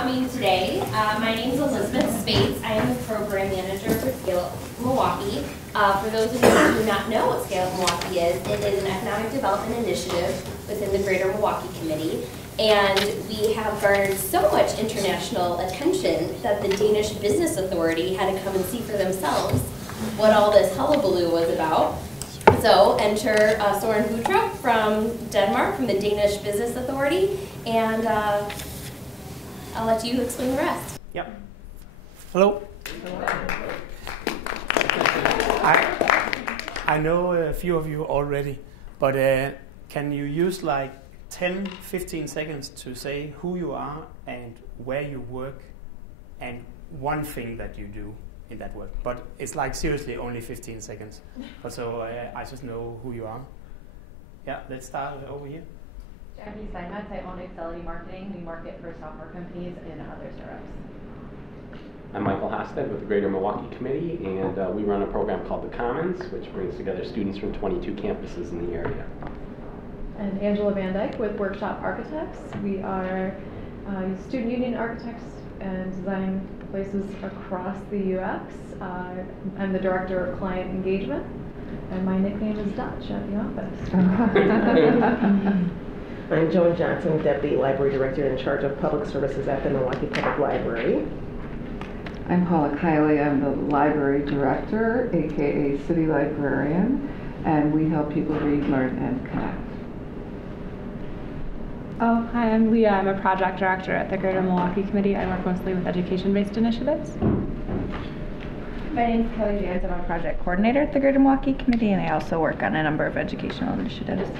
coming today. My name is Elizabeth Spates. I am the program manager for Scale Up Milwaukee. For those of you who do not know what Scale Up Milwaukee is, it is an economic development initiative within the Greater Milwaukee Committee. And we have garnered so much international attention that the Danish Business Authority had to come and see for themselves what all this hullabaloo was about. So enter Søren Buttrup from Denmark, from the Danish Business Authority, and I'll let you explain the rest. Yep. Hello. I know a few of you already, but can you use like 10-15 seconds to say who you are and where you work and one thing that you do in that work? But it's like seriously only 15 seconds. But so I just know who you are. Yeah, let's start over here. Jackie Steinmetz, I own Excelity Marketing. We market for software companies and other startups. I'm Michael Hosted with the Greater Milwaukee Committee, and we run a program called The Commons, which brings together students from 22 campuses in the area. And Angela Van Dyke with Workshop Architects. We are student union architects and design places across the UX. I'm the director of client engagement, and my nickname is Dutch at the office. I'm Joan Johnson, Deputy Library Director in charge of public services at the Milwaukee Public Library. I'm Paula Kiley. I'm the Library Director, aka City Librarian, and we help people read, learn, and connect. Oh, hi, I'm Leah. I'm a project director at the Greater Milwaukee Committee. I work mostly with education-based initiatives. My name is Kelly Jans. I'm a project coordinator at the Greater Milwaukee Committee, and I also work on a number of educational initiatives.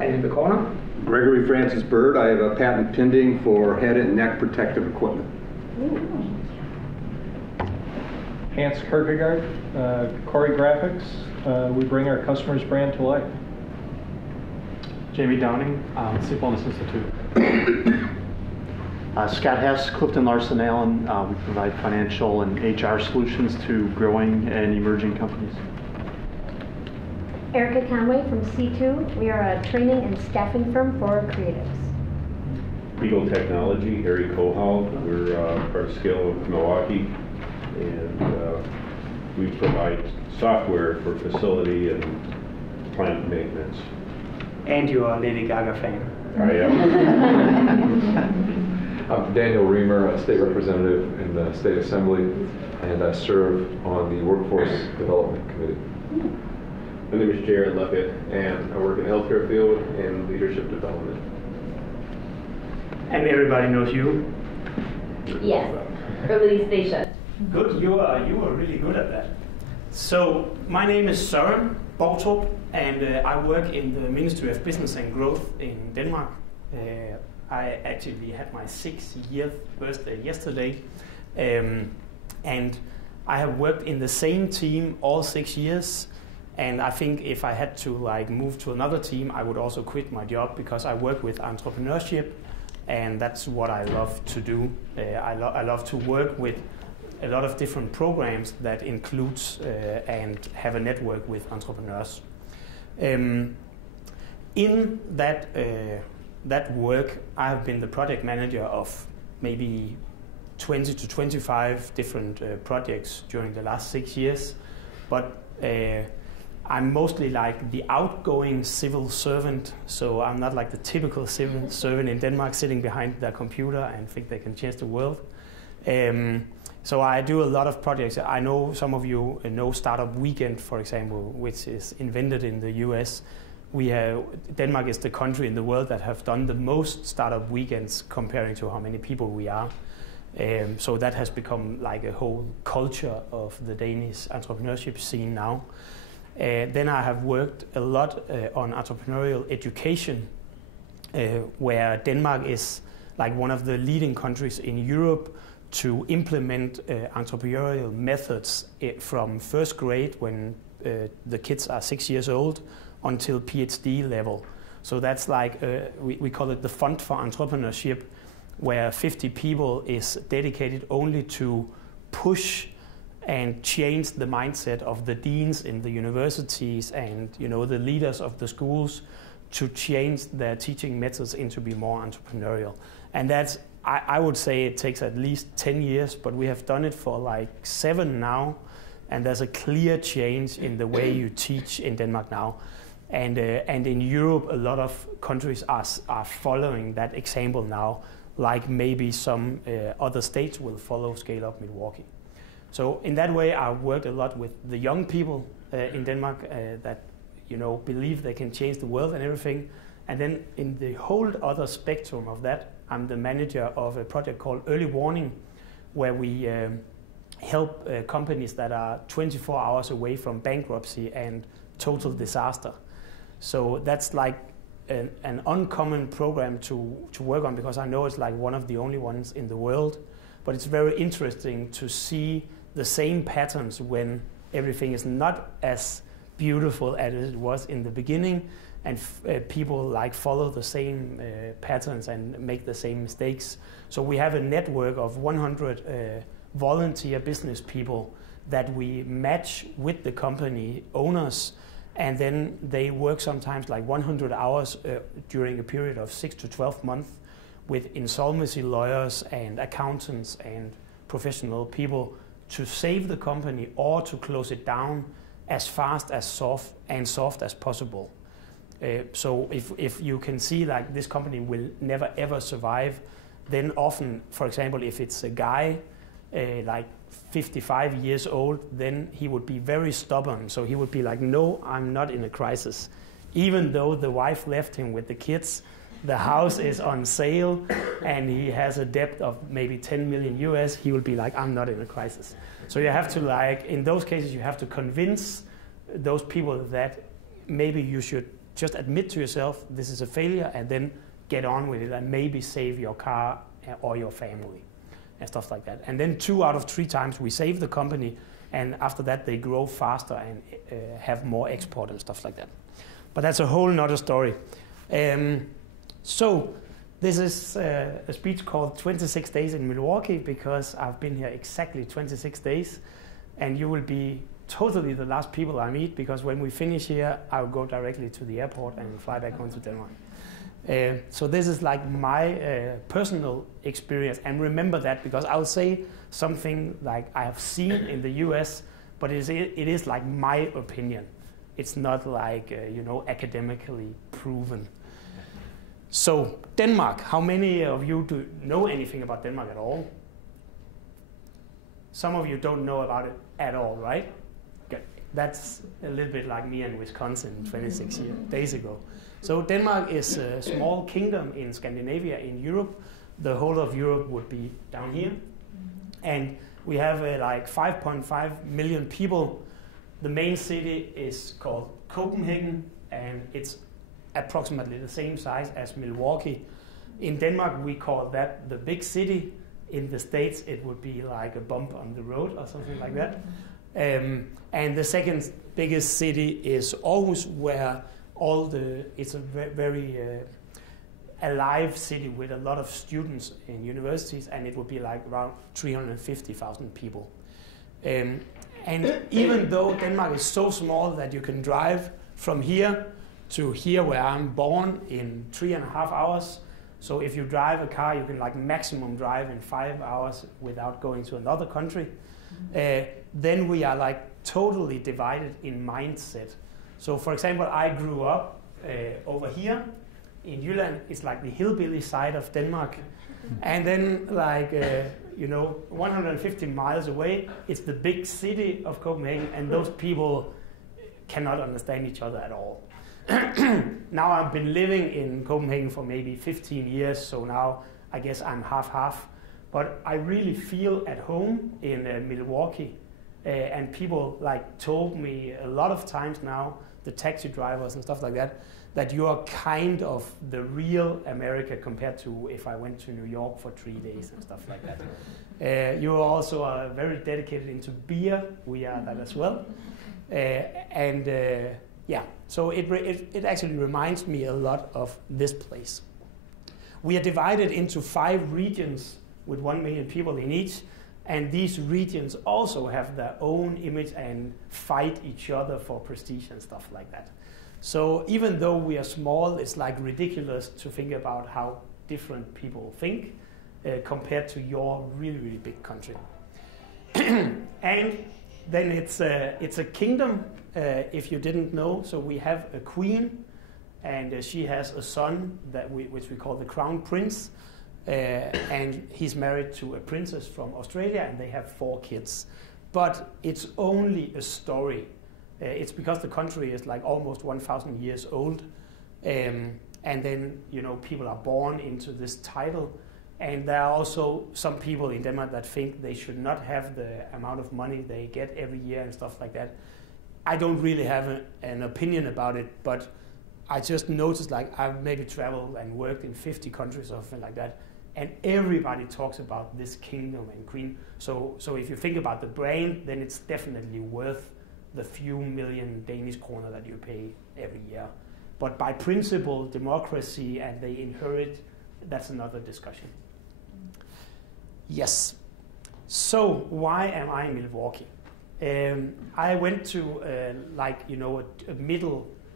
And in the corner? Gregory Francis Bird. I have a patent pending for head and neck protective equipment. Hans Kierkegaard, Corey Graphics. We bring our customers' brand to life. Jamie Downing, Sleep Wellness Institute. Scott Hess, Clifton Larson Allen. We provide financial and HR solutions to growing and emerging companies. Erica Conway from C2. We are a training and staffing firm for creatives. Eagle Technology, Harry Kohal. We're part of Scale Up Milwaukee, and we provide software for facility and plant maintenance. And you are a Lady Gaga fan. I am. I'm Daniel Reamer, a state representative in the State Assembly, and I serve on the Workforce Development Committee. My name is Jared Luckett, and I work in the healthcare field and leadership development. And everybody knows you? Yes, or at least they should. Good, you are really good at that. So, my name is Søren Buttrup, and I work in the Ministry of Business and Growth in Denmark. I actually had my 6th birthday yesterday, and I have worked in the same team all 6 years. And I think if I had to move to another team, I would also quit my job because I work with entrepreneurship, and that's what I love to do. I love to work with a lot of different programs that includes and have a network with entrepreneurs. In that work, I have been the project manager of maybe 20 to 25 different projects during the last 6 years, but I'm mostly like the outgoing civil servant, so I'm not like the typical civil servant in Denmark sitting behind their computer and think they can change the world. So I do a lot of projects. I know some of you know Startup Weekend, for example, which is invented in the US. Denmark is the country in the world that have done the most startup weekends comparing to how many people we are. So that has become like a whole culture of the Danish entrepreneurship scene now. Then I have worked a lot on entrepreneurial education, where Denmark is like one of the leading countries in Europe to implement entrepreneurial methods from first grade when the kids are 6 years old until PhD level. So that's like, we call it the Fund for Entrepreneurship, where 50 people is dedicated only to push and change the mindset of the deans in the universities and the leaders of the schools to change their teaching methods into be more entrepreneurial. And that's I would say it takes at least 10 years, but we have done it for like 7 now, and there's a clear change in the way you teach in Denmark now. And in Europe, a lot of countries are following that example now, like maybe some other states will follow Scale Up Milwaukee. So in that way, I've worked a lot with the young people in Denmark that believe they can change the world and everything. And then in the whole other spectrum of that, I'm the manager of a project called Early Warning, where we help companies that are 24 hours away from bankruptcy and total disaster. So that's like an uncommon program to work on, because I know it's like one of the only ones in the world. But it's very interesting to see the same patterns when everything is not as beautiful as it was in the beginning, and people like follow the same patterns and make the same mistakes. So we have a network of 100 volunteer business people that we match with the company owners, and then they work sometimes like 100 hours during a period of 6 to 12 months with insolvency lawyers and accountants and professional people to save the company or to close it down as fast as soft as possible. So if you can see like this company will never ever survive, then often, for example, if it's a guy like 55 years old, then he would be very stubborn. So he would be like, no, I'm not in a crisis. Even though the wife left him with the kids, the house is on sale, and he has a debt of maybe 10 million US, he will be like, I'm not in a crisis. So you have to like, in those cases, you have to convince those people that maybe you should just admit to yourself this is a failure and then get on with it and maybe save your car or your family and stuff like that. And then 2 out of 3 times we save the company, and after that they grow faster and have more export and stuff like that. But that's a whole nother story. So this is a speech called 26 Days in Milwaukee, because I've been here exactly 26 days, and you will be totally the last people I meet, because when we finish here, I'll go directly to the airport and fly back home to Denmark. So this is like my personal experience, and remember that, because I'll say something like I have seen in the US, but it is like my opinion. It's not like academically proven. So Denmark, how many of you do know anything about Denmark at all? Some of you don't know about it at all, right? Good. That's a little bit like me and Wisconsin 26 days ago. So Denmark is a small kingdom in Scandinavia, in Europe. The whole of Europe would be down here. And we have like 5.5 million people. The main city is called Copenhagen, and it's approximately the same size as Milwaukee. In Denmark, we call that the big city. In the States, it would be like a bump on the road or something like that. And the second biggest city is Aarhus, where it's a very alive city with a lot of students in universities, and it would be like around 350,000 people. And even though Denmark is so small that you can drive from here to here where I'm born in 3.5 hours. So if you drive a car, you can like maximum drive in 5 hours without going to another country. Then we are like totally divided in mindset. So for example, I grew up over here in Jylland. It's like the hillbilly side of Denmark. And then like, 150 miles away, it's the big city of Copenhagen, and those people cannot understand each other at all. Now I've been living in Copenhagen for maybe 15 years, so now I guess I'm half-half. But I really feel at home in Milwaukee, and people like told me a lot of times now, the taxi drivers and stuff like that, that you are kind of the real America compared to if I went to New York for 3 days and stuff like that. You also are very dedicated into beer. We are that as well. Yeah, so it actually reminds me a lot of this place. We are divided into 5 regions with 1 million people in each, and these regions also have their own image and fight each other for prestige and stuff like that. So even though we are small, it's like ridiculous to think about how different people think. compared to your really, really big country. And then it's a kingdom, if you didn't know. So we have a queen, and she has a son which we call the crown prince, and he's married to a princess from Australia, and they have 4 kids. But it's only a story. It's because the country is like almost 1,000 years old, and then people are born into this title. And there are also some people in Denmark that think they should not have the amount of money they get every year and stuff like that. I don't really have an opinion about it, but I just noticed, like, I've maybe traveled and worked in 50 countries or something like that, and everybody talks about this kingdom and queen. So if you think about the brand, then it's definitely worth the few million Danish kroner that you pay every year. But by principle, democracy, and they inherit, that's another discussion. Yes. So why am I in Milwaukee? I went to a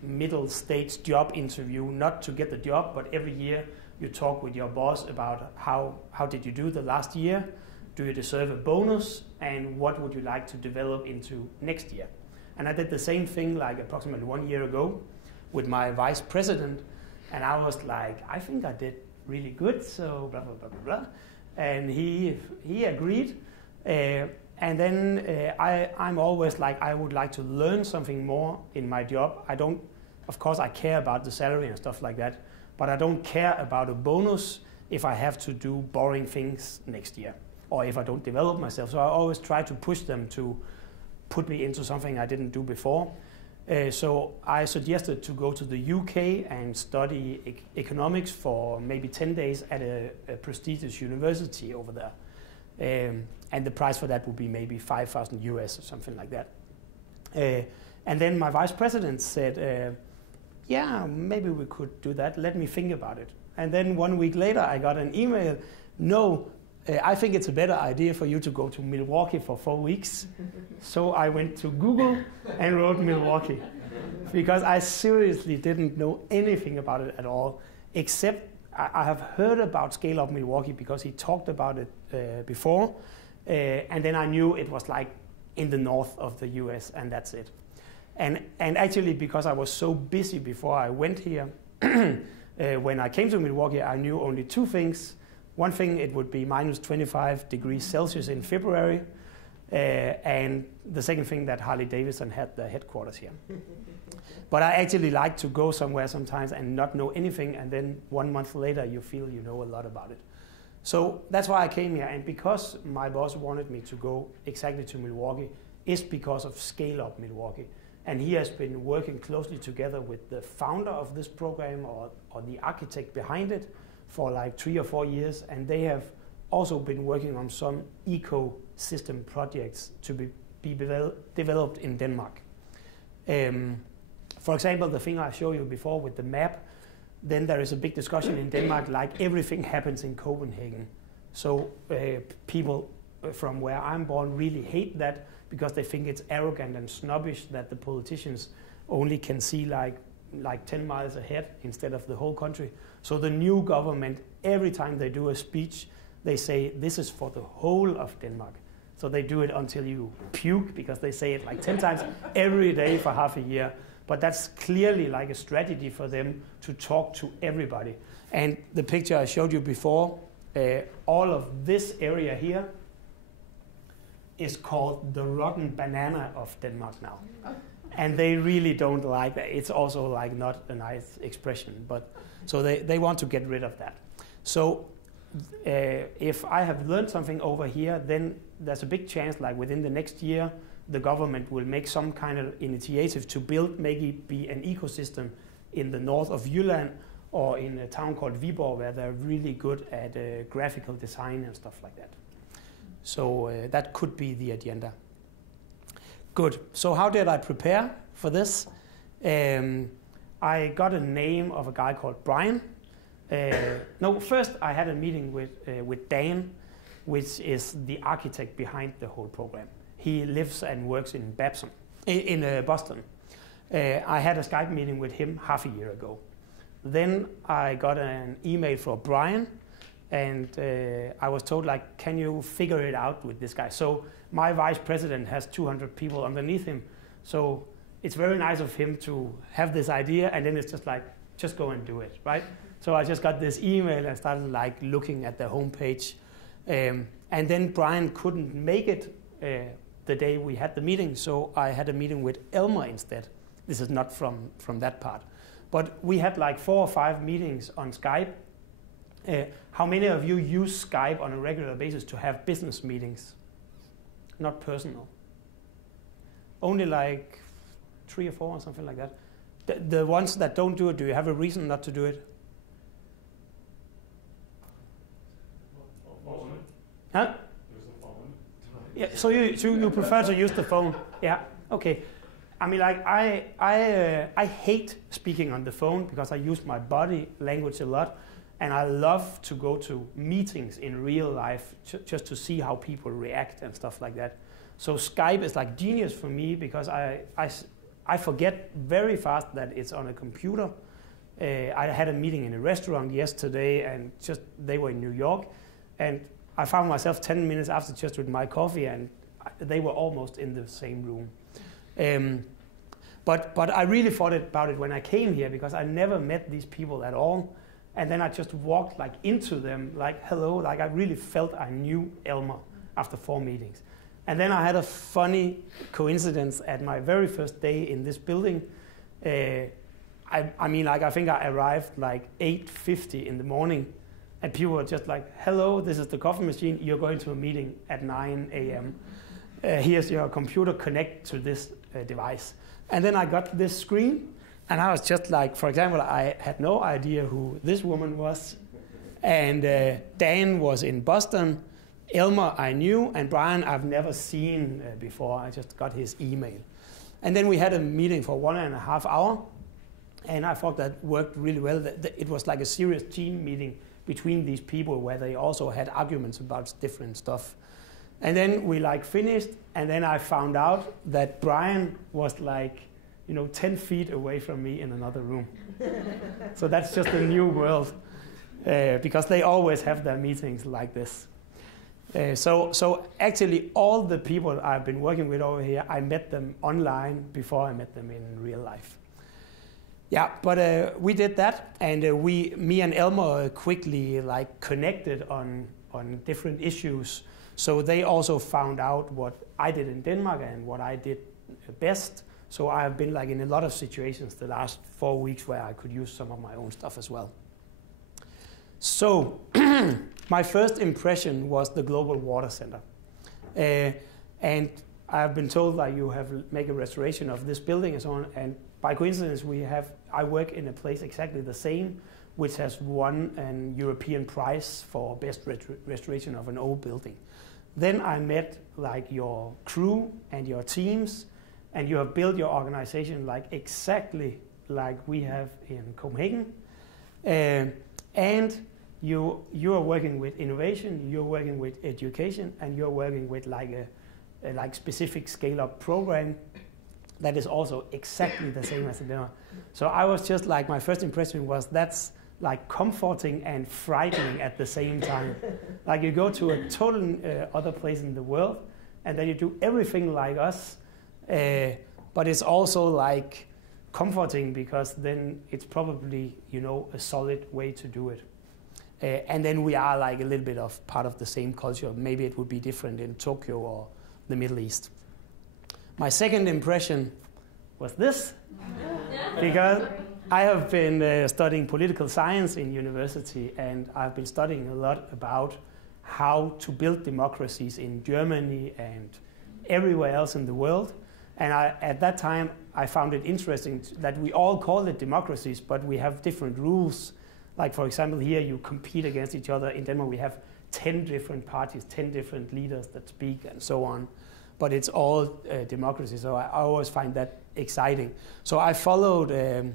middle stage job interview, not to get the job, but every year you talk with your boss about how did you do the last year, do you deserve a bonus, and what would you like to develop into next year. And I did the same thing like approximately 1 year ago with my vice president, and I was like, I think I did really good, so blah, blah, blah, blah, blah. And he agreed. And then I'm always like, I would like to learn something more in my job. Of course, I care about the salary and stuff like that, but I don't care about a bonus if I have to do boring things next year, or if I don't develop myself. So I always try to push them to put me into something I didn't do before. So I suggested to go to the UK and study economics for maybe 10 days at a prestigious university over there. And the price for that would be maybe $5,000 US or something like that. And then my vice president said, yeah, maybe we could do that. Let me think about it. And then 1 week later, I got an email. No, I think it's a better idea for you to go to Milwaukee for 4 weeks. So I went to Google and wrote Milwaukee, because I seriously didn't know anything about it at all, except I have heard about Scale Up Milwaukee because he talked about it before. And then I knew it was like in the north of the US, and that's it. And actually, because I was so busy before I went here, when I came to Milwaukee, I knew only 2 things. One thing, it would be minus 25 degrees Celsius in February. And the second thing, that Harley Davidson had their headquarters here. But I actually like to go somewhere sometimes and not know anything, and then 1 month later you feel you know a lot about it. So that's why I came here, and because my boss wanted me to go exactly to Milwaukee is because of Scale Up Milwaukee. And he has been working closely together with the founder of this program, or the architect behind it, for like 3 or 4 years, and they have also been working on some ecosystem projects to be developed in Denmark. For example, the thing I showed you before with the map, then there is a big discussion in Denmark, like everything happens in Copenhagen. So people from where I'm born really hate that, because they think it's arrogant and snobbish that the politicians only can see like 10 miles ahead instead of the whole country. So the new government, every time they do a speech, they say this is for the whole of Denmark. So they do it until you puke, because they say it like 10 times every day for half a year. But that's clearly like a strategy for them to talk to everybody. And the picture I showed you before, all of this area here is called the rotten banana of Denmark now. And they really don't like that. It's also like not a nice expression, but so they want to get rid of that. So if I have learned something over here, then there's a big chance, like within the next year, the government will make some kind of initiative to build, maybe be an ecosystem in the north of Jylland, or in a town called Viborg, where they're really good at graphical design and stuff like that. So that could be the agenda. Good. So how did I prepare for this? I got a name of a guy called Brian. First I had a meeting with Dan, which is the architect behind the whole program. He lives and works in Boston. I had a Skype meeting with him half a year ago. Then I got an email from Brian, and I was told, like, can you figure it out with this guy? So my vice president has 200 people underneath him, so it's very nice of him to have this idea, and then it's just like, just go and do it, right? So I just got this email and started like looking at the homepage, and then Brian couldn't make it the day we had the meeting, so I had a meeting with Elmer instead. This is not from that part, but we had like 4 or 5 meetings on Skype. How many of you use Skype on a regular basis to have business meetings? Not personal. Only like 3 or 4 or something like that. The ones that don't do it, do you have a reason not to do it? Huh? Yeah, so you prefer to use the phone? Yeah, okay. I mean, like I hate speaking on the phone because I use my body language a lot, and I love to go to meetings in real life just to see how people react and stuff like that. So Skype is like genius for me because I forget very fast that it's on a computer. I had a meeting in a restaurant yesterday, and just they were in New York, and I found myself 10 minutes after just with my coffee, and they were almost in the same room. But I really thought about it when I came here because I never met these people at all, and then I just walked like into them, like hello, like I really felt I knew Elmer after 4 meetings. And then I had a funny coincidence at my very first day in this building. I mean, like I think I arrived like 8:50 in the morning, and people were just like, hello, this is the coffee machine. You're going to a meeting at 9 a.m. Here's your computer, connect to this device. And then I got this screen, and I was just like, for example, I had no idea who this woman was. And Dan was in Boston. Elmer I knew, and Brian I've never seen before. I just got his email. And then we had a meeting for 1.5 hours, and I thought that worked really well. It was like a serious team meeting between these people where they also had arguments about different stuff. And then we like finished, and then I found out that Brian was like, 10 feet away from me in another room. So that's just a new world, because they always have their meetings like this. So actually all the people I've been working with over here, I met them online before I met them in real life. Yeah, but we did that, and me and Elmer quickly like connected on different issues. So they also found out what I did in Denmark and what I did best. So I have been like in a lot of situations the last 4 weeks where I could use some of my own stuff as well. So my first impression was the Global Water Center. And I've been told that you have make a restoration of this building and so on. And by coincidence, I work in a place exactly the same, which has won an European prize for best restoration of an old building. Then I met like your crew and your teams, and you have built your organization like exactly like we have in Copenhagen. And you are working with innovation, you're working with education, and you're working with like a specific scale-up program that is also exactly the same as in Denmark. So I was just like, my first impression was that's like comforting and frightening at the same time. Like you go to a total other place in the world, and then you do everything like us, but it's also like comforting because then it's probably, a solid way to do it. And then we are like a little bit of part of the same culture. Maybe it would be different in Tokyo or the Middle East. My second impression was this, because I have been studying political science in university, and I've been studying a lot about how to build democracies in Germany and everywhere else in the world. And at that time, I found it interesting that we all call it democracies, but we have different rules. Like, for example, here you compete against each other. In Denmark, we have 10 different parties, 10 different leaders that speak and so on. But it's all democracy, so I always find that exciting. So I followed,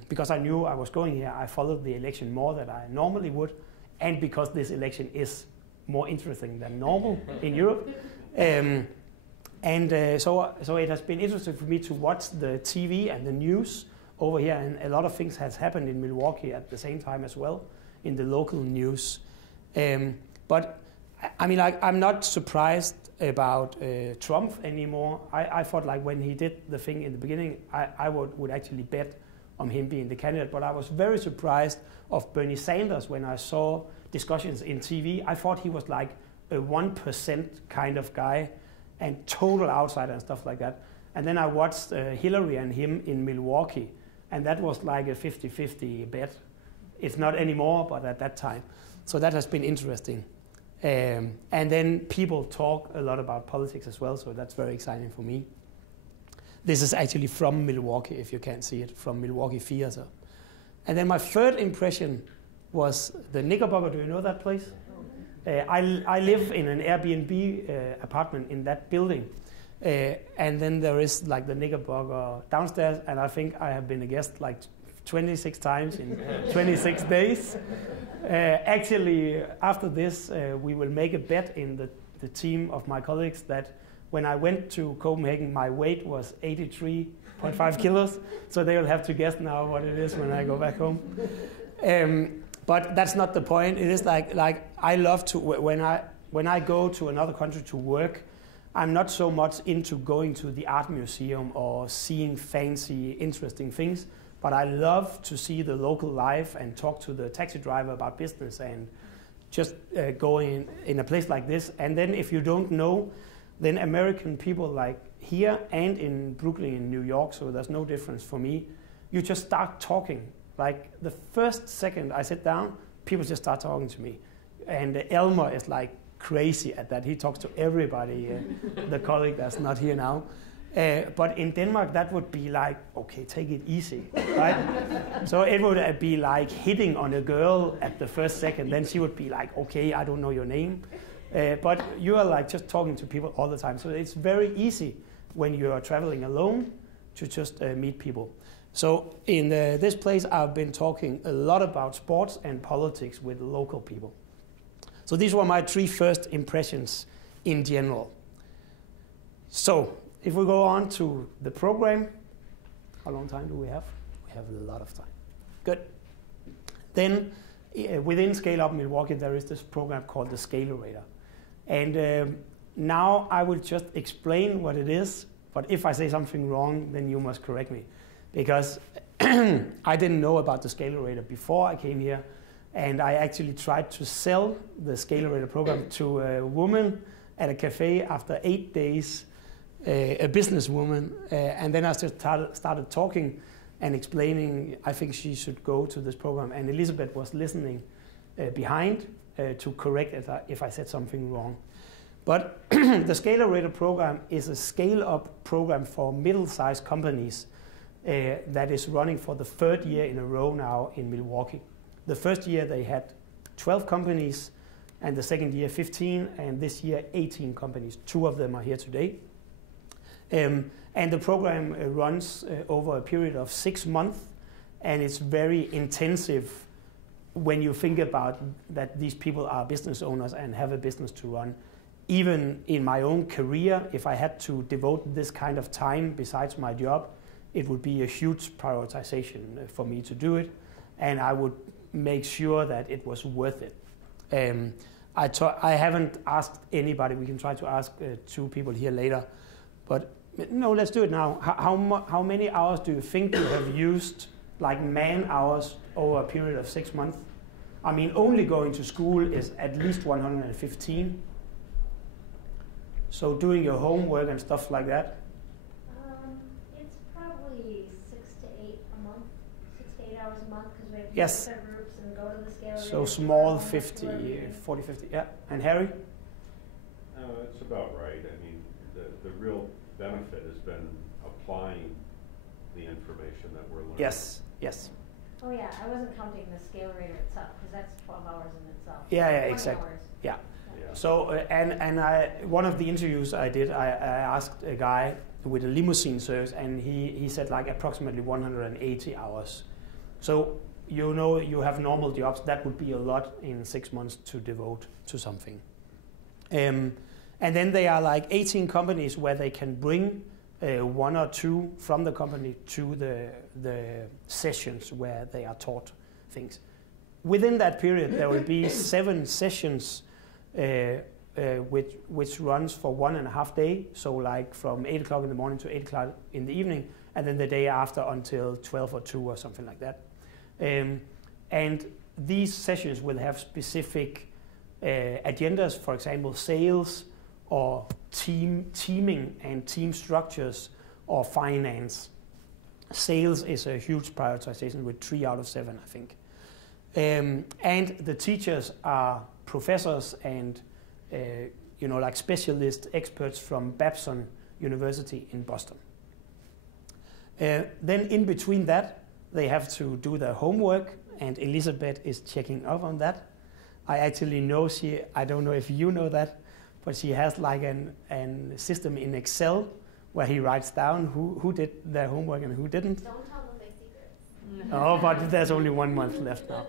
because I knew I was going here, I followed the election more than I normally would. And because this election is more interesting than normal in Europe. So it has been interesting for me to watch the TV and the news over here, and a lot of things has happened in Milwaukee at the same time as well, in the local news. But I mean, like, I'm not surprised about Trump anymore. I thought, like, when he did the thing in the beginning, I would actually bet on him being the candidate. But I was very surprised of Bernie Sanders when I saw discussions in TV. I thought he was like a 1% kind of guy and total outsider and stuff like that. And then I watched Hillary and him in Milwaukee, and that was like a 50-50 bet. It's not anymore, but at that time. So that has been interesting. And then people talk a lot about politics as well, so that's very exciting for me. This is actually from Milwaukee, if you can't see it, from Milwaukee Theater. And then my third impression was the Knickerbocker. Do you know that place? I live in an Airbnb apartment in that building. And then there is like the Knickerbocker downstairs, and I think I have been a guest like 26 times in 26 days. Actually, after this, we will make a bet in the team of my colleagues that when I went to Copenhagen, my weight was 83.5 kilos. So they will have to guess now what it is when I go back home. But that's not the point. It is like I love to, when I go to another country to work, I'm not so much into going to the art museum or seeing fancy, interesting things, but I love to see the local life and talk to the taxi driver about business and just go in a place like this. And then if you don't know, then American people like here and in Brooklyn, in New York, so there's no difference for me, you just start talking. Like the first second I sit down, people just start talking to me. And Elmer is like crazy at that. He talks to everybody, the colleague that's not here now. But in Denmark, that would be like, okay, take it easy, right? So it would be like hitting on a girl at the first second. Then she would be like, okay, I don't know your name. But you are like just talking to people all the time. So it's very easy when you are traveling alone to just meet people. So in this place, I've been talking a lot about sports and politics with local people. So these were my three first impressions in general. So if we go on to the program, how long time do we have? We have a lot of time. Good. Then within Scale Up Milwaukee, there is this program called the Scalerator. And now I will just explain what it is, but if I say something wrong, then you must correct me. Because I didn't know about the Scalerator before I came here, and I actually tried to sell the Scalerator program to a woman at a cafe after 8 days, a businesswoman, and then I just started talking and explaining I think she should go to this program, and Elizabeth was listening behind to correct it if I said something wrong. But the Scalerator program is a scale-up program for middle-sized companies that is running for the third year in a row now in Milwaukee. The first year they had 12 companies, and the second year 15, and this year 18 companies. 2 of them are here today. And the program runs over a period of 6 months, and it's very intensive when you think about that these people are business owners and have a business to run. Even in my own career, if I had to devote this kind of time besides my job, it would be a huge prioritization for me to do it, and I would make sure that it was worth it. I haven't asked anybody. We can try to ask 2 people here later, but no, let's do it now. How many hours do you think you have used, like man hours, over a period of 6 months? I mean, only going to school is at least 115. So doing your homework and stuff like that? It's probably 6 to 8 a month, 6 to 8 hours a month, because we have yes. different groups and go to the Scalerator. So small 40, 50, yeah. And Harry? That's about right. I mean, the real benefit has been applying the information that we're learning. Yes, yes. Oh yeah, I wasn't counting the Scalerator itself, because that's 12 hours in itself. Yeah, exactly. Hours. Yeah. So, one of the interviews I did, I asked a guy with a limousine service, and he said like approximately 180 hours. So, you know, you have normal jobs, that would be a lot in 6 months to devote to something. And then there are like 18 companies where they can bring 1 or 2 from the company to the sessions where they are taught things. within that period, there will be 7 sessions which runs for 1.5 days. So like from 8 o'clock in the morning to 8 o'clock in the evening, and then the day after until 12 or 2 or something like that. And these sessions will have specific agendas, for example, sales or teaming and team structures or finance. Sales is a huge prioritization with 3 out of 7, I think. And the teachers are professors and like specialist experts from Babson University in Boston. Then in between that, they have to do their homework, and Elizabeth is checking up on that. I actually know I don't know if you know that, but she has like an system in Excel where he writes down who did their homework and who didn't. Don't tell them my secrets. Oh, but there's only 1 month left now.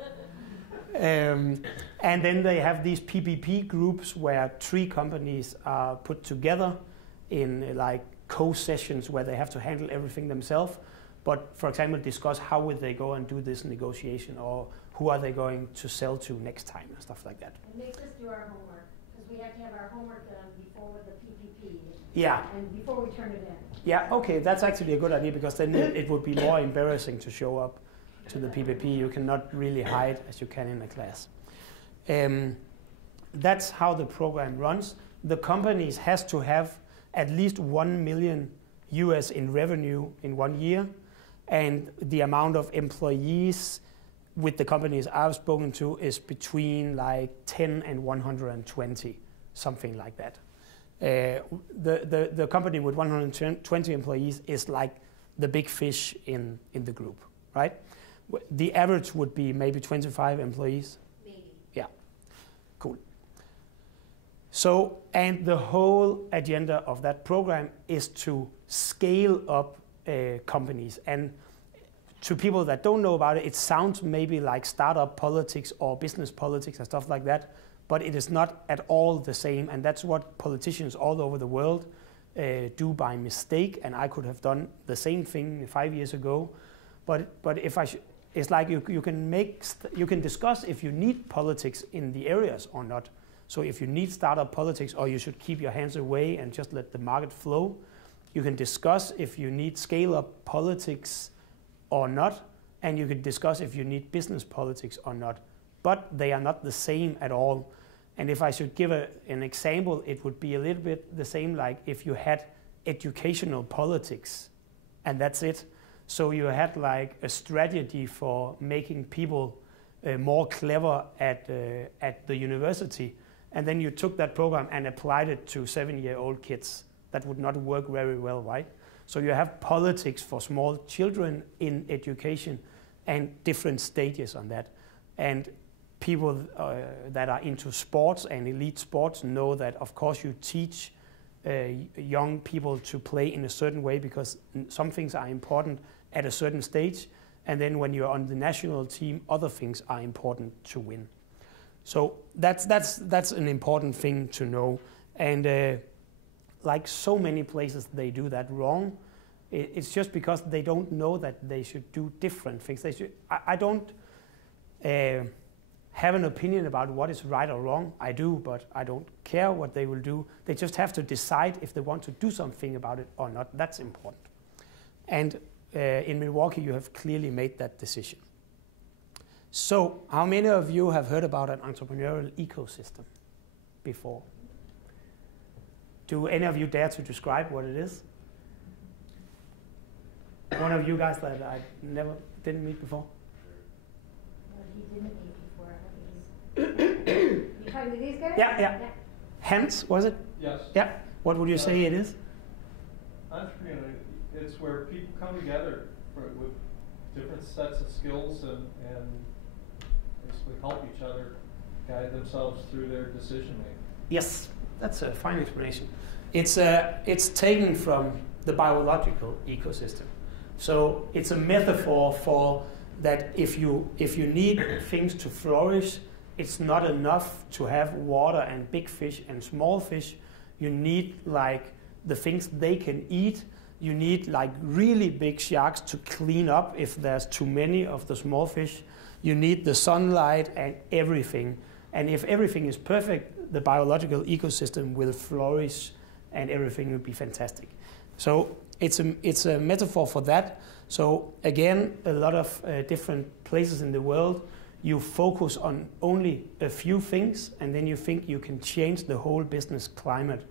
And then they have these PPP groups where 3 companies are put together in like co-sessions where they have to handle everything themselves. But for example, discuss how would they go and do this negotiation, or who are they going to sell to next time and stuff like that. It makes us do our homework, because we have to have our homework done before the PPP. Yeah. And before we turn it in. Yeah, okay, that's actually a good idea, because then it would be more embarrassing to show up to the PPP. You cannot really hide as you can in a class. That's how the program runs. The companies has to have at least 1 million US in revenue in 1 year, and the amount of employees with the companies I've spoken to is between like 10 and 120, something like that. The company with 120 employees is like the big fish in the group, right? The average would be maybe 25 employees. Maybe. Yeah, cool. So, and the whole agenda of that program is to scale up companies. And to people that don't know about it, it sounds maybe like startup politics or business politics and stuff like that, but it is not at all the same. And that's what politicians all over the world do by mistake. And I could have done the same thing 5 years ago. But if it's like you can discuss if you need politics in the areas or not. So if you need startup politics, or you should keep your hands away and just let the market flow. You can discuss if you need scale-up politics or not, and you can discuss if you need business politics or not. But they are not the same at all. And if I should give an example, it would be a little bit the same like if you had educational politics, and that's it. So you had like a strategy for making people more clever at the university, and then you took that program and applied it to 7-year-old kids. That would not work very well, right? So you have politics for small children in education and different stages on that. And people that are into sports and elite sports know that, of course, you teach young people to play in a certain way because some things are important at a certain stage. And then when you're on the national team, other things are important to win. So that's an important thing to know. And like so many places, they do that wrong. It's just because they don't know that they should do different things. I don't have an opinion about what is right or wrong. I do, but I don't care what they will do. They just have to decide if they want to do something about it or not. That's important. And in Milwaukee, you have clearly made that decision. So, how many of you have heard about an entrepreneurial ecosystem before? Do any of you dare to describe what it is? One of you guys that I didn't meet before? Well, he didn't meet before. You talking to these guys? Yeah. Hans, was it? Yes. Yeah. What would you say it is? Entrepreneurial, it's where people come together with different sets of skills and basically help each other guide themselves through their decision making. Yes, that's a fine explanation. It's taken from the biological ecosystem. So it's a metaphor for that if you need things to flourish, it's not enough to have water and big fish and small fish. You need like the things they can eat. You need like really big sharks to clean up if there's too many of the small fish. You need the sunlight and everything. And if everything is perfect, the biological ecosystem will flourish and everything will be fantastic. So it's a metaphor for that. So again, a lot of different places in the world, you focus on only a few things, and then you think you can change the whole business climate.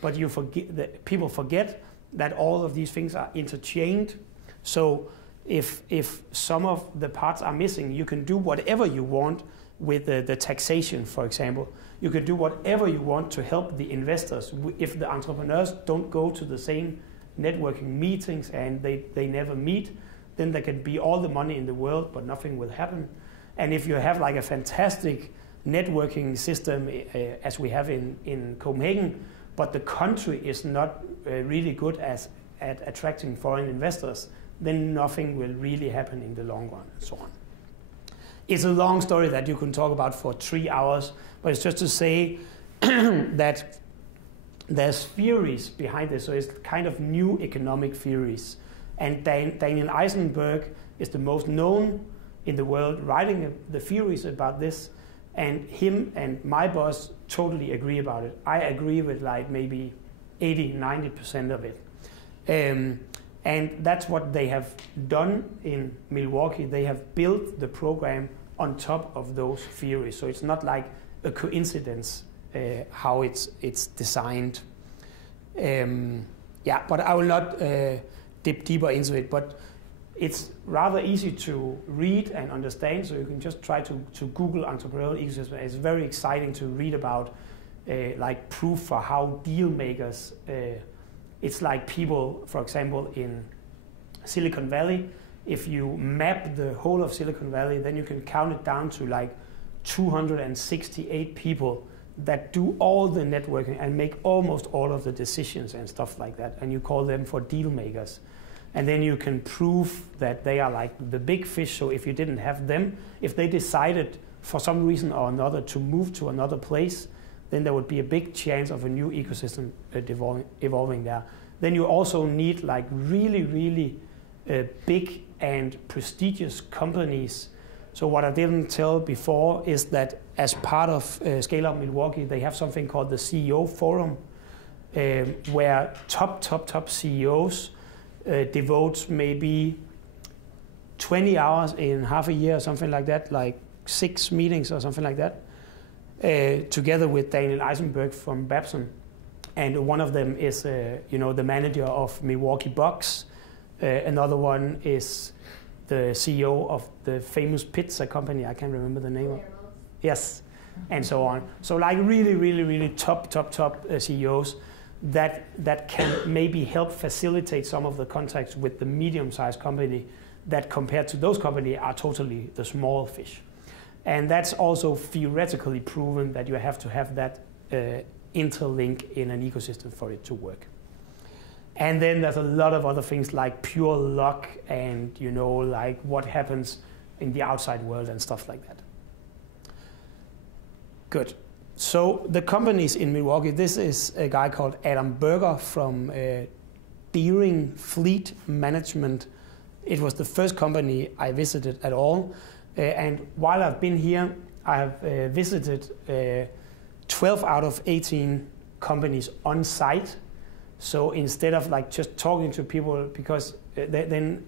But you forget people forget that all of these things are interchanged. So if some of the parts are missing, you can do whatever you want with the taxation, for example. You can do whatever you want to help the investors. If the entrepreneurs don't go to the same networking meetings and they never meet, then there can be all the money in the world, but nothing will happen. And if you have like a fantastic networking system, as we have in Copenhagen, but the country is not really good at attracting foreign investors, then nothing will really happen in the long run, and so on. It's a long story that you can talk about for 3 hours, but it's just to say that there's theories behind this, so it's kind of new economic theories. And Daniel Eisenberg is the most known in the world writing the theories about this, and him and my boss totally agree about it. I agree with like maybe 80-90% of it. And that's what they have done in Milwaukee. They have built the program on top of those theories. So it's not like a coincidence how it's designed. But I will not dip deeper into it. But it's rather easy to read and understand. So you can just try to Google entrepreneurial ecosystem. It's very exciting to read about like proof for how deal makers. It's like people, for example, in Silicon Valley, if you map the whole of Silicon Valley, then you can count it down to like 268 people that do all the networking and make almost all of the decisions and stuff like that. And you call them for deal makers. And then you can prove that they are like the big fish. So if you didn't have them, if they decided for some reason or another to move to another place, then there would be a big chance of a new ecosystem evolving there. Then you also need like really, really big and prestigious companies. So what I didn't tell before is that as part of Scale Up Milwaukee, they have something called the CEO Forum, where top CEOs devote maybe 20 hours in half a year or something like that, like 6 meetings or something like that. Together with Daniel Eisenberg from Babson, and one of them is, the manager of Milwaukee Bucks. Another one is the CEO of the famous pizza company. I can't remember the name of. Yes, and so on. So like really, really, really top CEOs that can maybe help facilitate some of the contacts with the medium-sized company that, compared to those companies, are totally the small fish. And that's also theoretically proven that you have to have that interlink in an ecosystem for it to work. And then there's a lot of other things like pure luck and, like what happens in the outside world and stuff like that. Good. So the companies in Milwaukee, this is a guy called Adam Berger from Deering Fleet Management. It was the first company I visited at all. And while I've been here, I have visited 12 out of 18 companies on site. So instead of like just talking to people, because then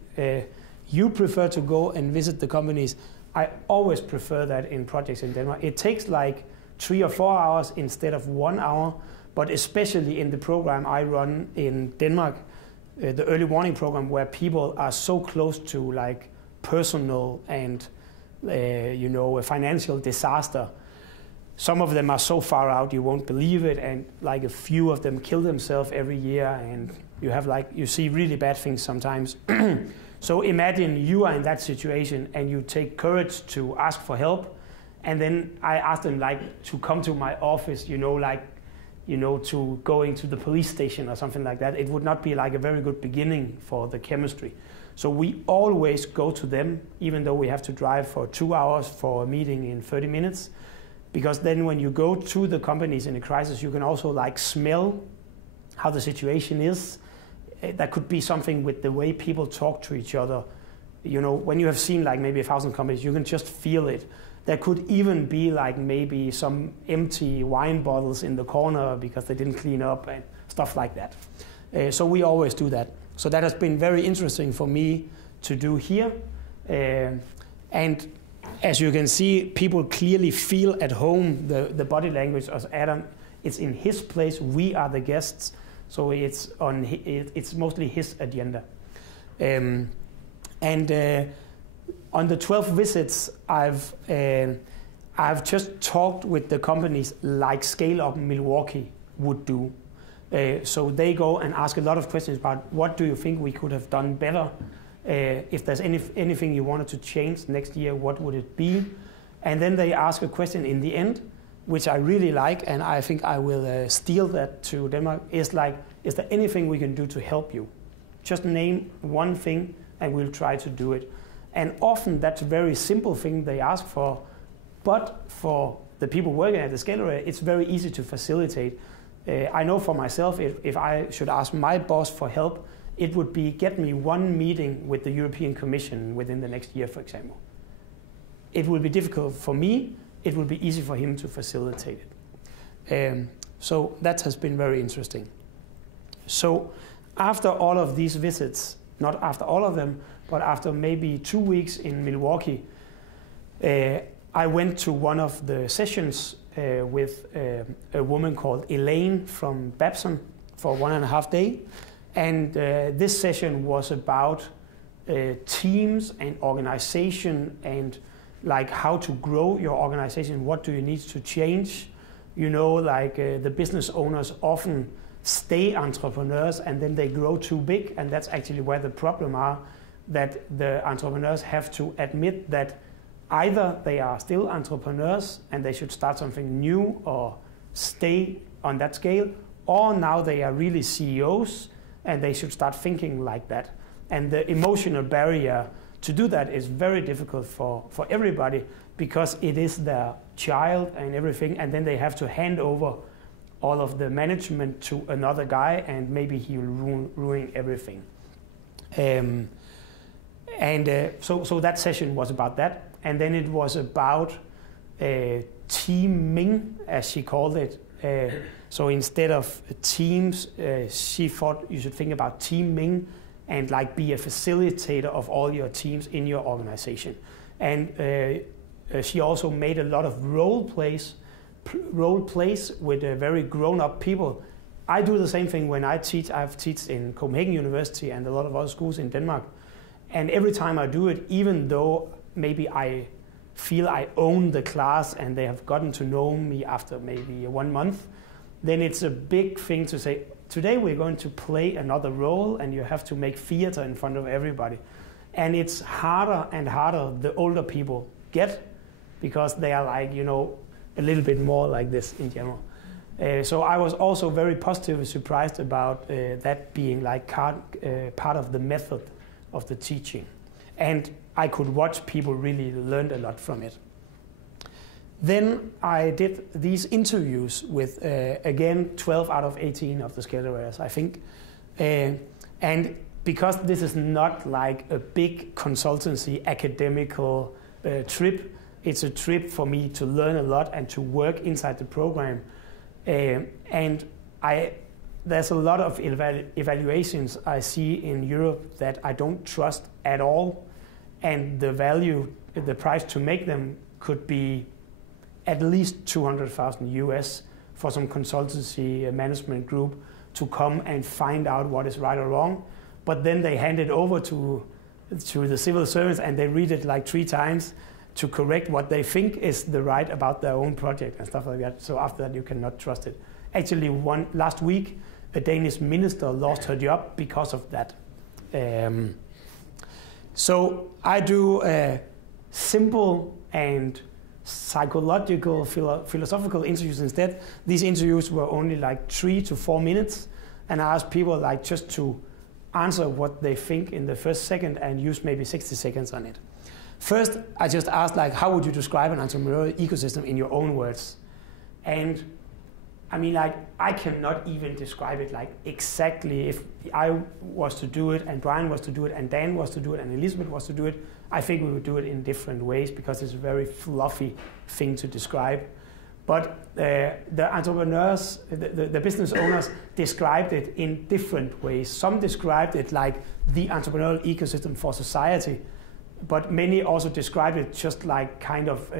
you prefer to go and visit the companies, I always prefer that in projects in Denmark. It takes like 3 or 4 hours instead of 1 hour, but especially in the program I run in Denmark, the early warning program, where people are so close to like personal and a financial disaster. Some of them are so far out you won't believe it, and like a few of them kill themselves every year, and you see really bad things sometimes. So imagine you are in that situation and you take courage to ask for help, and then I ask them like to come to my office, to going to the police station or something like that. It would not be like a very good beginning for the chemistry. So we always go to them, even though we have to drive for 2 hours for a meeting in 30 minutes. Because then when you go to the companies in a crisis, you can also like smell how the situation is. That could be something with the way people talk to each other. you know, when you have seen like maybe 1,000 companies, you can just feel it. There could even be like maybe some empty wine bottles in the corner because they didn't clean up and stuff like that. So we always do that. So that has been very interesting for me to do here. And as you can see, people clearly feel at home. The body language of Adam, it's in his place. We are the guests. So it's mostly his agenda. On the 12 visits, I've just talked with the companies like Scale Up Milwaukee would do. So they go and ask a lot of questions about what do you think we could have done better? If there's anything you wanted to change next year, what would it be? And then they ask a question in the end, which I really like, and I think I will steal that to Denmark, is like, is there anything we can do to help you? Just name one thing and we'll try to do it. And often that's a very simple thing they ask for, but for the people working at the scale area, it's very easy to facilitate. I know for myself, if I should ask my boss for help, it would be get me one meeting with the European Commission within the next year, for example. It will be difficult for me, it will be easy for him to facilitate it. So that has been very interesting. So after all of these visits, not after all of them, but after maybe 2 weeks in Milwaukee, I went to one of the sessions with a woman called Elaine from Babson for 1.5 days. And this session was about teams and organization and like how to grow your organization. What do you need to change? You know, like the business owners often stay entrepreneurs and then they grow too big. And that's actually where the problem are, that the entrepreneurs have to admit that either they are still entrepreneurs and they should start something new or stay on that scale, or now they are really CEOs and they should start thinking like that. And the emotional barrier to do that is very difficult for everybody because it is their child and everything, and then they have to hand over all of the management to another guy and maybe he will ruin everything. So that session was about that. And then it was about teaming, as she called it. So instead of teams, she thought you should think about teaming and like be a facilitator of all your teams in your organization. And she also made a lot of role plays with very grown-up people. I do the same thing when I teach. I've taught in Copenhagen University and a lot of other schools in Denmark. And every time I do it, even though maybe I feel I own the class and they have gotten to know me after maybe 1 month, then it's a big thing to say, today we're going to play another role and you have to make theater in front of everybody. And it's harder and harder the older people get because they are like, you know, a little bit more like this in general. So I was also very positively surprised about that being like part of the method of the teaching. And I could watch people really learn a lot from it. Then I did these interviews with, again, 12 out of 18 of the scale areas, I think. And because this is not like a big consultancy, academical trip, it's a trip for me to learn a lot and to work inside the program. And there's a lot of evaluations I see in Europe that I don't trust at all. And the value, the price to make them could be at least 200,000 US for some consultancy management group to come and find out what is right or wrong. But then they hand it over to the civil servants and they read it like 3 times to correct what they think is the right about their own project and stuff like that. So after that, you cannot trust it. Actually, last week, a Danish minister lost her job because of that. So I do simple and psychological, philosophical interviews instead. These interviews were only like 3 to 4 minutes, and I asked people like just to answer what they think in the first second and use maybe 60 seconds on it. First, I just asked like, how would you describe an entrepreneurial ecosystem in your own words? And I mean, like, I cannot even describe it like exactly. If I was to do it, and Brian was to do it, and Dan was to do it, and Elizabeth was to do it, I think we would do it in different ways because it's a very fluffy thing to describe. But the entrepreneurs, the business owners described it in different ways. Some described it like the entrepreneurial ecosystem for society, but many also described it just like kind of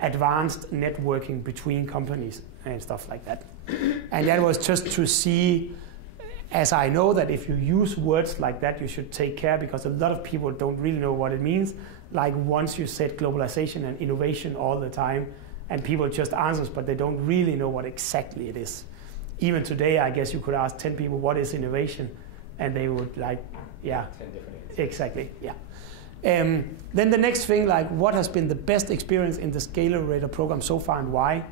advanced networking between companies and stuff like that. And that was just to see, as I know that if you use words like that, you should take care because a lot of people don't really know what it means. Like once you said globalization and innovation all the time, and people just answer, but they don't really know what exactly it is. Even today, I guess you could ask 10 people, what is innovation? And they would like, yeah. 10 different answers. Exactly, yeah. Then the next thing, like what has been the best experience in the Scalerator program so far and why?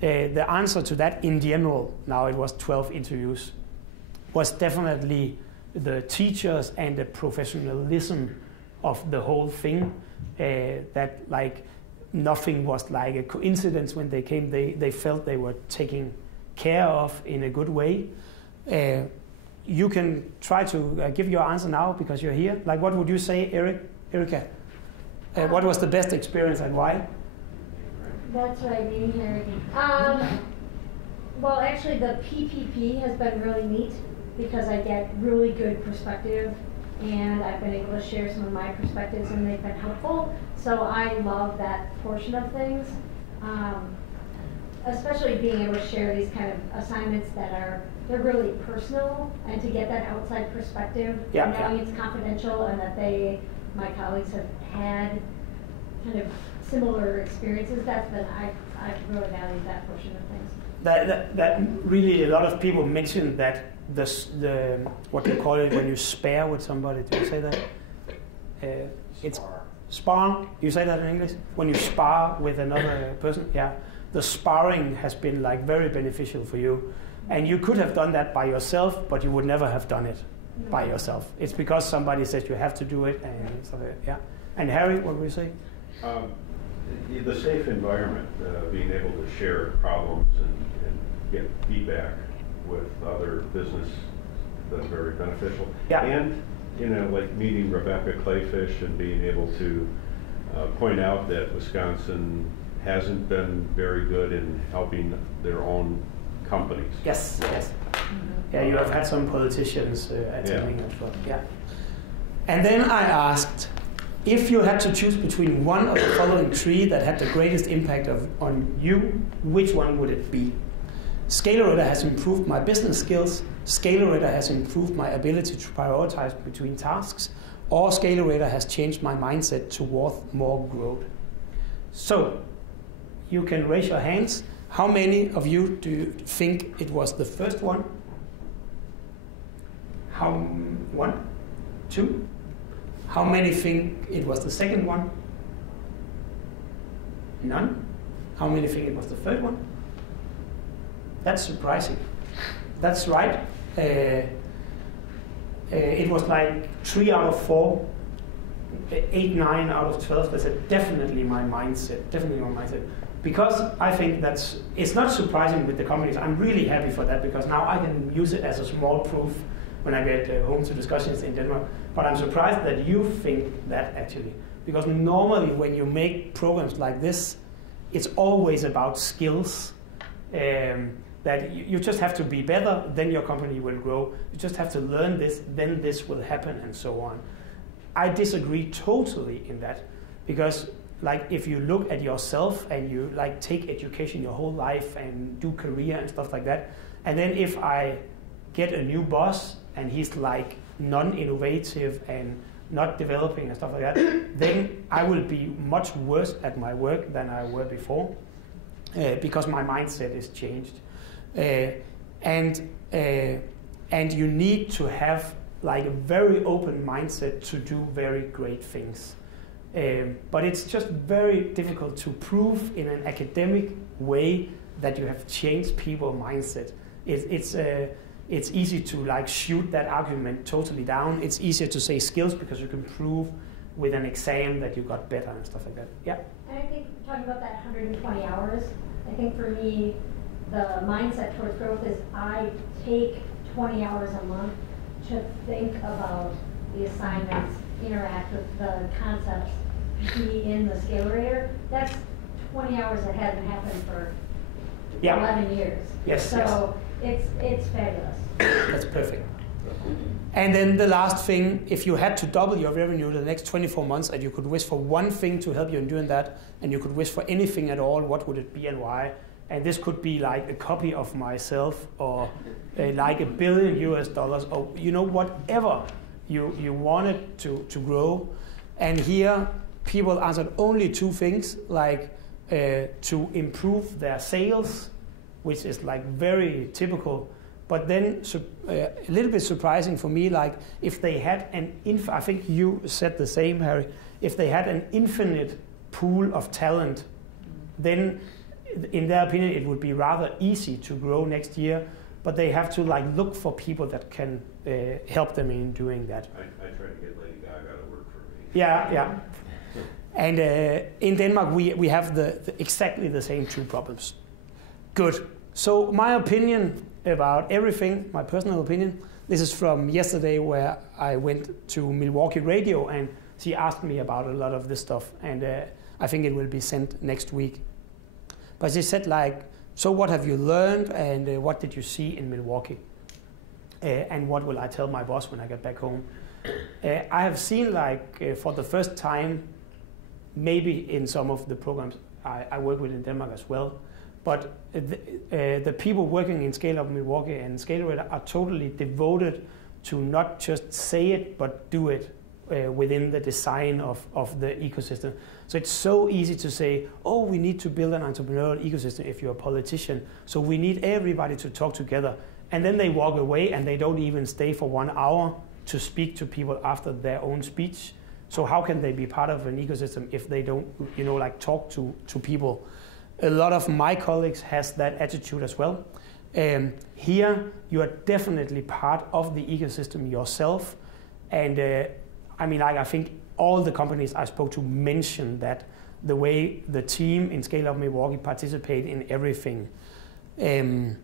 The answer to that in general, now it was 12 interviews, was definitely the teachers and the professionalism of the whole thing. That like nothing was like a coincidence when they came. They felt they were taken care of in a good way. You can try to give your answer now because you're here. Like what would you say, Erica? What was the best experience and why? That's right, being here. Well, actually, the PPP has been really neat because I get really good perspective, and I've been able to share some of my perspectives, and they've been helpful. So I love that portion of things, especially being able to share these kind of assignments that they're really personal, and to get that outside perspective, knowing it's confidential, and that my colleagues have had kind of similar experiences. I've really valued that portion of things. That really, a lot of people mention that the what you call it when you spar with somebody. Do you say that? It's spar. You say that in English? When you spar with another person, yeah. The sparring has been like very beneficial for you, and you could have done that by yourself, but you would never have done it by yourself. It's because somebody says you have to do it, and stuff like that. Yeah. And Harry, what would you say? The safe environment, being able to share problems and get feedback with other business, that's very beneficial. Yeah. And, like meeting Rebecca Clayfish and being able to point out that Wisconsin hasn't been very good in helping their own companies. Yes, yes. Mm-hmm. Yeah, you have had some politicians attending as well. Yeah. And then I asked, if you had to choose between one of the following three that had the greatest impact on you, which one would it be? Scalerator has improved my business skills, Scalerator has improved my ability to prioritize between tasks, or Scalerator has changed my mindset toward more growth. So, you can raise your hands. How many of you do you think it was the first one? One? Two? How many think it was the second one? None? How many think it was the third one? That's surprising. That's right. It was like 3 out of 4, 8, 9 out of 12. They said definitely my mindset, definitely my mindset. Because I think it's not surprising with the companies. I'm really happy for that because now I can use it as a small proof when I get home to discussions in Denmark. But I'm surprised that you think that actually. Because normally when you make programs like this, it's always about skills. That you just have to be better, then your company will grow. You just have to learn this, then this will happen, and so on. I disagree totally in that. Because like if you look at yourself and you like take education your whole life and do career and stuff like that, and then if I get a new boss and he's like non-innovative and not developing and stuff like that, then I will be much worse at my work than I were before because my mindset is changed. And you need to have like a very open mindset to do very great things. But it's just very difficult to prove in an academic way that you have changed people's mindset. It's easy to like shoot that argument totally down. It's easier to say skills because you can prove with an exam that you got better and stuff like that. Yeah. And I think talking about that 120 hours, I think for me, the mindset towards growth is I take 20 hours a month to think about the assignments, interact with the concepts, be in the Scalerator. That's 20 hours that hasn't happened for 11 years. Yes. So it's fabulous. That's perfect. And then the last thing, if you had to double your revenue the next 24 months and you could wish for one thing to help you in doing that, and you could wish for anything at all, what would it be and why? And this could be like a copy of myself, or like $1 billion, or whatever you wanted to grow. And here people answered only two things, like to improve their sales, which is like very typical. But then a little bit surprising for me, like if they had I think you said the same, Harry, if they had an infinite pool of talent, then in their opinion it would be rather easy to grow next year. But they have to like look for people that can help them in doing that. I tried to get Lady Gaga to work for me. Yeah. And in Denmark we have exactly the same two problems. Good. So my opinion about everything, my personal opinion, this is from yesterday where I went to Milwaukee Radio and she asked me about a lot of this stuff, and I think it will be sent next week. But she said like, so what have you learned, and what did you see in Milwaukee? And what will I tell my boss when I get back home? I have seen like for the first time, maybe in some of the programs I work with in Denmark as well, but the people working in Scale Up Milwaukee and Scalerator are totally devoted to not just say it, but do it within the design of the ecosystem. So it's so easy to say, oh, we need to build an entrepreneurial ecosystem if you're a politician. So we need everybody to talk together. And then they walk away and they don't even stay for 1 hour to speak to people after their own speech. So how can they be part of an ecosystem if they don't, like talk to people? A lot of my colleagues has that attitude as well. Here, you are definitely part of the ecosystem yourself. And I think all the companies I spoke to mentioned that the way the team in Scale Up Milwaukee participate in everything. And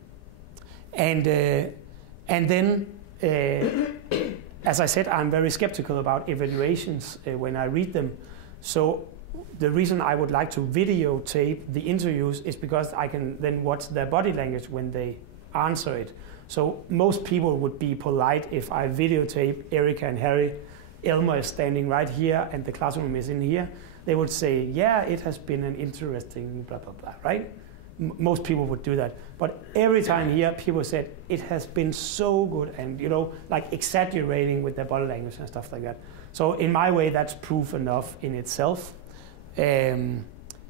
then, as I said, I'm very skeptical about evaluations when I read them. So the reason I would like to videotape the interviews is because I can then watch their body language when they answer it. So most people would be polite if I videotape Erica and Harry. Elmer is standing right here and the classroom is in here. They would say, yeah, it has been an interesting blah, blah, blah, right? Most people would do that. But every time here, people said, it has been so good, and, like exaggerating with their body language and stuff like that. So in my way, that's proof enough in itself.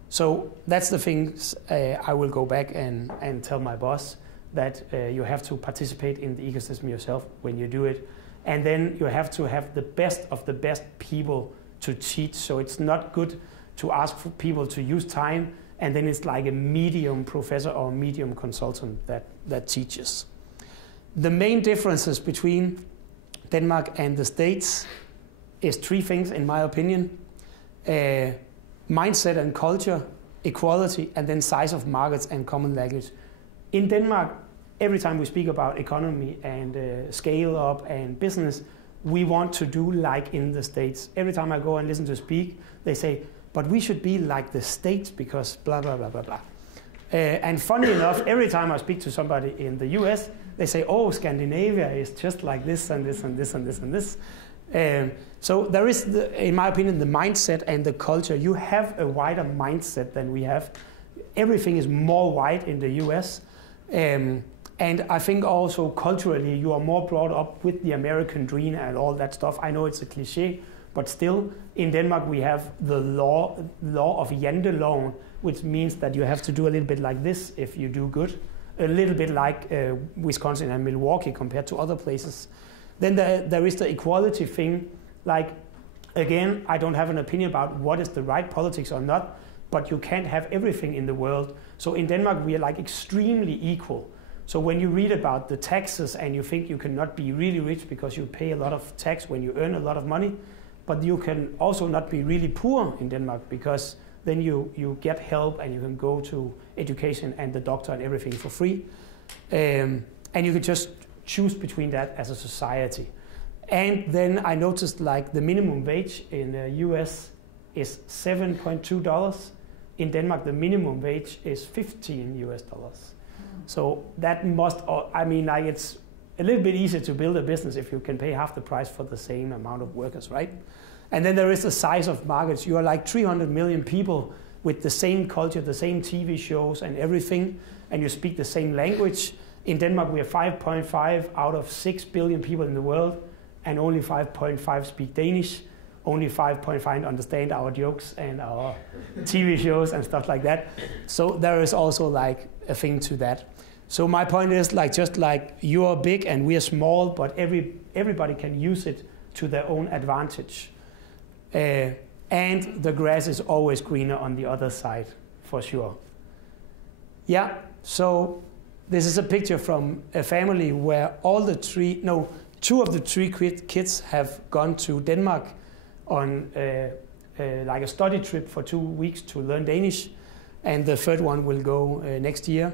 So that's the things I will go back and tell my boss, that you have to participate in the ecosystem yourself when you do it. And then you have to have the best of the best people to teach. So it's not good to ask for people to use time, and then it's like a medium professor or medium consultant that teaches. The main differences between Denmark and the States is 3 things, in my opinion. Mindset and culture, equality, and then size of markets and common language. In Denmark, every time we speak about economy and scale up and business, we want to do like in the States. Every time I go and listen to speak, they say, but we should be like the States because blah, blah, blah, blah, blah. And funny enough, every time I speak to somebody in the US, they say, oh, Scandinavia is just like this and this and this and this and this. So there is, in my opinion, the mindset and the culture. You have a wider mindset than we have. Everything is more white in the US. And I think also culturally, you are more brought up with the American dream and all that stuff. I know it's a cliche, but still, in Denmark, we have the law of janteloven, which means that you have to do a little bit like this if you do good. A little bit like Wisconsin and Milwaukee compared to other places. Then there is the equality thing. Like, again, I don't have an opinion about what is the right politics or not, but you can't have everything in the world. So in Denmark, we are like extremely equal. So when you read about the taxes and you think you cannot be really rich because you pay a lot of tax when you earn a lot of money, but you can also not be really poor in Denmark because then you get help and you can go to education and the doctor and everything for free. And you can just choose between that as a society. And then I noticed like the minimum wage in the US is $7.2. In Denmark, the minimum wage is $15 US. So that must, I mean, like it's a little bit easier to build a business if you can pay half the price for the same amount of workers, right? And then there is the size of markets. You are like 300 million people with the same culture, the same TV shows and everything, and you speak the same language. In Denmark, we are 5.5 out of 6 billion people in the world, and only 5.5 speak Danish. Only 5.5 understand our jokes and our TV shows and stuff like that. So there is also like a thing to that. So my point is like just like you are big and we are small, but everybody can use it to their own advantage. And the grass is always greener on the other side, for sure. Yeah, so this is a picture from a family where two of the three kids have gone to Denmark on like a study trip for 2 weeks to learn Danish, and the third one will go next year.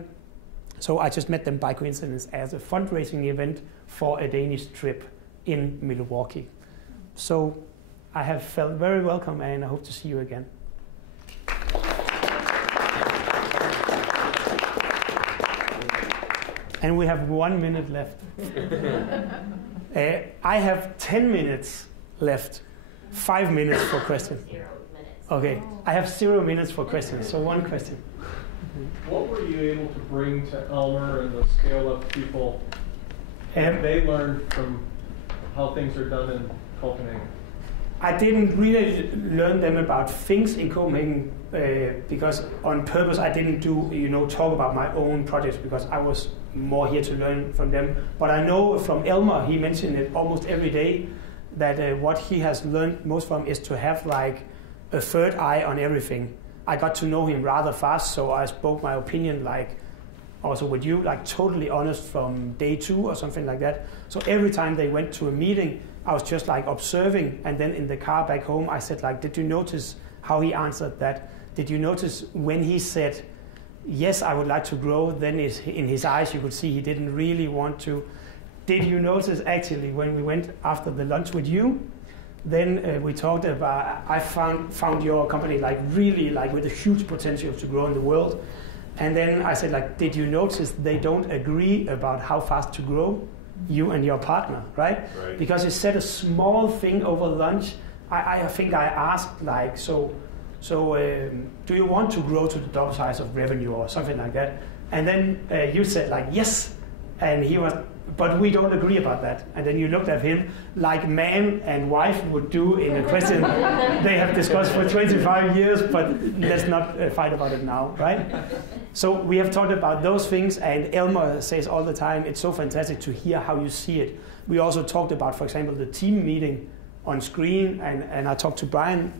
So I just met them by coincidence as a fundraising event for a Danish trip in Milwaukee. So I have felt very welcome and I hope to see you again. And we have 1 minute left. I have 10 minutes left. 5 minutes for questions. 0 minutes. Okay, I have 0 minutes for questions, so one question. What were you able to bring to Elmer and the scale-up people that they learned from how things are done in Copenhagen? I didn't really learn them about things in Copenhagen because on purpose I didn't talk about my own projects because I was more here to learn from them. But I know from Elmer, he mentioned it almost every day, that what he has learned most from is to have like a third eye on everything. I got to know him rather fast, so I spoke my opinion like also with you, like totally honest from day 2 or something like that. So every time they went to a meeting, I was just like observing, and then in the car back home, I said like, did you notice how he answered that? Did you notice when he said, yes, I would like to grow, then in his eyes you could see he didn't really want to. Did you notice actually when we went after the lunch with you, then we talked about, I found your company like really like with a huge potential to grow in the world. And then I said like, did you notice they don't agree about how fast to grow, you and your partner, right? Because you said a small thing over lunch. I think I asked like, so do you want to grow to the double size of revenue or something like that? And then you said like, yes. And he was, but we don't agree about that. And then you looked at him like man and wife would do in a question they have discussed for 25 years, but let's not fight about it now, right? So we have talked about those things, and Elmer says all the time, it's so fantastic to hear how you see it. We also talked about, for example, the team meeting on screen, and I talked to Brian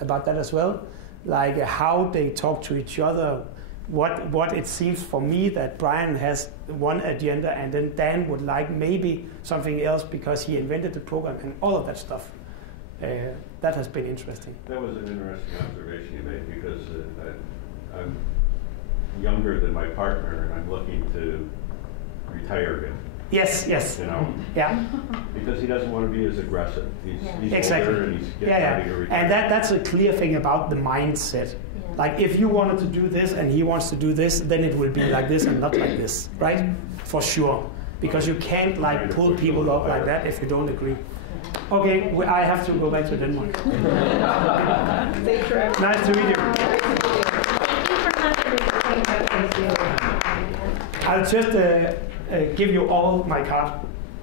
about that as well, like how they talk to each other. What it seems for me that Brian has one agenda and then Dan would like maybe something else because he invented the program and all of that stuff. That has been interesting. That was an interesting observation you made because I'm younger than my partner and I'm looking to retire him. Yes. You know? Yeah. Because he doesn't want to be as aggressive. He's exactly. older and he's getting ready to retire. And that's a clear thing about the mindset. Like if you wanted to do this and he wants to do this, then it will be like this and not like this, right? For sure. Because you can't like pull people up like that if you don't agree. Okay, I have to go back to Denmark. Nice to meet you. I'll just give you all my card.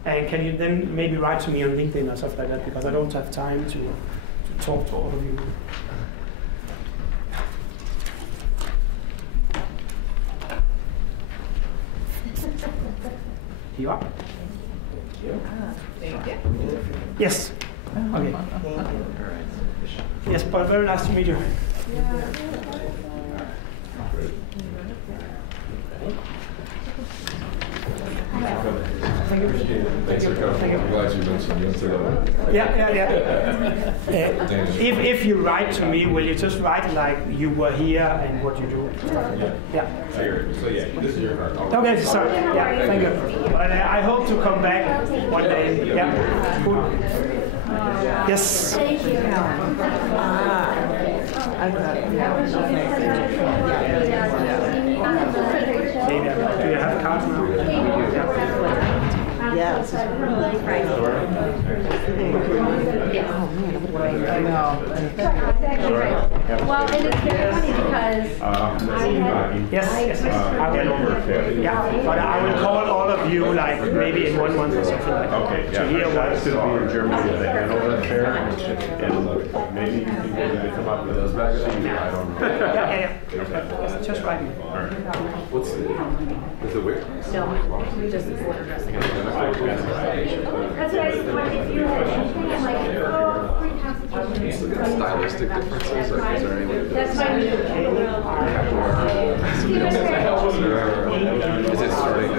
And can you then maybe write to me on LinkedIn or stuff like that, because I don't have time to talk to all of you. You are. Thank you. Yes. Okay. Yes, but very nice to meet you. Yeah. Thanks for coming. I'm glad you mentioned yesterday. If you write to me, will you just write like you were here and what you do? Yeah. So this is your card. Okay, sorry. Yeah, thank you. But I hope to come back one day. Yeah. Cool. Yes. Thank you. Do you have cards now? Yes. Well, and it's very funny because Yes, I will. Yeah, but I will call all of you like maybe in 1 month or something like that. To hear what It's going to be in Germany at the Hanover Fair, and maybe you can come up with those back. I don't know. Yeah. Just write me. What's the, is it weird? no, we just order dressing. That's what I was wondering if you had anything. I'm like, oh, free constitution. Stylistic differences? Like, is there any way That's fine. is it starting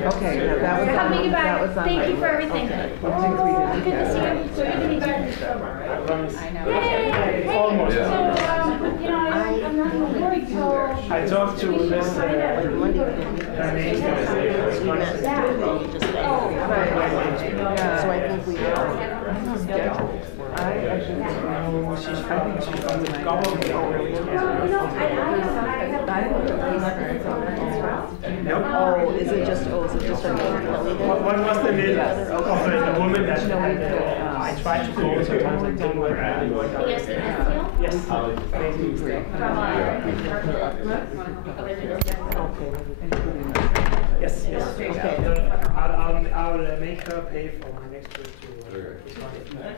Okay, that was Have me get back. on Thank you for everything. Okay. Oh, good to see you. So good to meet you. I know. Yay! Hey, Almost. so, I'm not even worried till... I talked to Miss So I think we she's from the government. Oh, is it just a Kelly? What was the name of the woman that I tried to call sometimes and didn't work? Yes. Yes, yes. Okay. I'll make her pay for my next trip to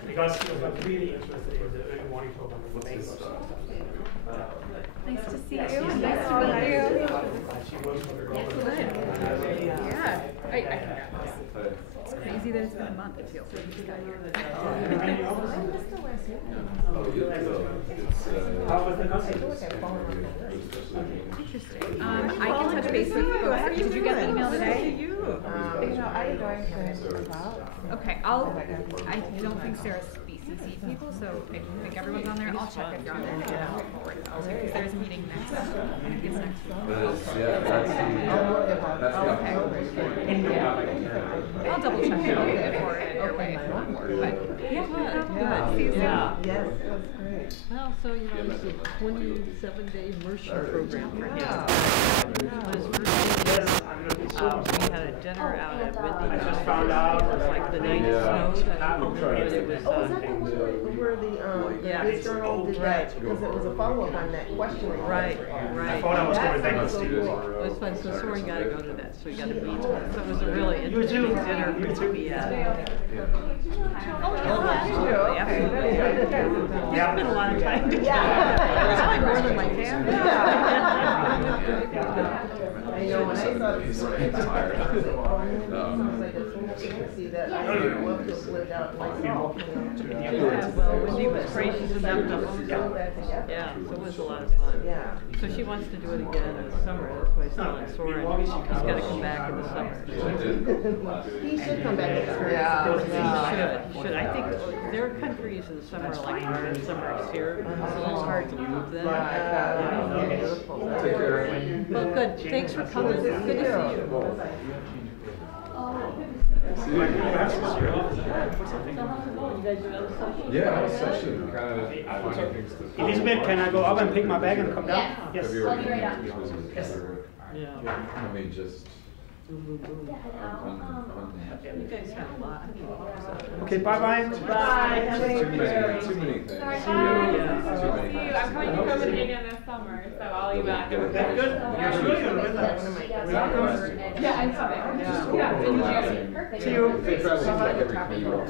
because she was really interested in the early morning program in Mexico. Nice to see you. Nice to meet you. She works for the government. Yeah. I it's crazy that it's been a month. It feels like we got here. How was the concert? Interesting. I can touch base with folks. Did you get the email today? I joined about. Okay, I don't think Sarah's BCC people, so I think everyone's on there. I'll check if you're on there. Yeah, I'll forward it also because there's a meeting next. I think it's next week. I'll double check it before it your way. But yeah, good. Yes, that's great. Well, so you know, it's a 27-day immersion program for him. We had a dinner out at Whitney. I just found out. It was like the night it snowed. And it was, Oh, is that the one where the Biz Journal did that? Because it was a follow-up on that question. Right. I thought I was going to thank Steve. It was fun, so Soren got to go to that, so he got to meet her. So it was a really interesting dinner for me. Oh, absolutely. We spent a lot of time together. Probably more than my family. I know, when I saw this, see that I would love to have lived out myself. Well, Wendy was gracious enough to yeah, so it was a lot of fun. Yeah. So she wants to do it again in the summer. That's why I telling Soren he's got to come back in the summer. He should come back in the summer. He should. I think there are countries in the summer like ours, summer is here, so it's hard to move them. Take care. Well, good. Thanks for coming. Good to see you. Yeah, I was actually kind of finding things to... Elizabeth, can I go up and pick my bag and come down? Yes. I'll be right up. Yes. Yeah. I mean, just... You guys have a lot. Okay, bye-bye. Bye. Too many things. I'm coming to Copenhagen this summer, so I'll be back. That's good. You're sure you're with us. Yeah, I'm coming. Just Yeah, in June. overlapping. Perfect. See you. They travel like every 3 years.